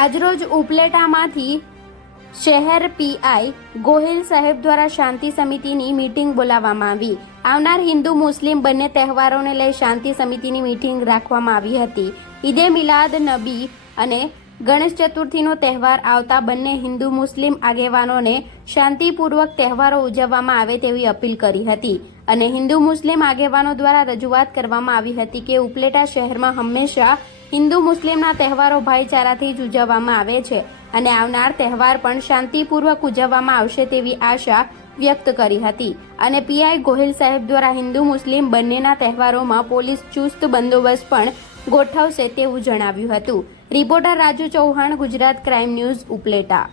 આજરોજ ઉપલેટામાંથી શહેર પીઆઈ ગોહિલ સાહેબ દ્વારા શાંતિ સમિતિની મીટિંગ બોલાવવામાં આવી. આવનાર હિન્દુ મુસ્લિમ બંને તહેવારોને લઈ શાંતિ સમિતિની મીટિંગ રાખવામાં આવી હતી. ઈદે મિલાદ નબી અને ગણેશ ચતુર્થીનો તહેવાર આવતા બંને હિન્દુ મુસ્લિમ આગેવાનોને શાંતિપૂર્વક તહેવારો ઉજવવામાં આવે તેવી અપીલ કરી હતી અને હિન્દુ મુસ્લિમ આગેવાનો દ્વારા રજૂઆત કરવામાં આવી હતી કે ઉપલેટા શહેરમાં હંમેશા હિન્દુ મુસ્લિમના તહેવારો ભાઈચારાથી જ ઉજવવામાં આવે છે અને આવનાર તહેવાર પણ શાંતિપૂર્વક ઉજવવામાં આવશે તેવી આશા વ્યક્ત કરી હતી અને પીઆઈ ગોહિલ સાહેબ દ્વારા હિન્દુ મુસ્લિમ બંનેના તહેવારોમાં પોલીસ ચુસ્ત બંદોબસ્ત પણ ગોઠવશે તેવું જણાવ્યું હતું. Reporter Raju Chauhan, Gujarat crime news, Upleta.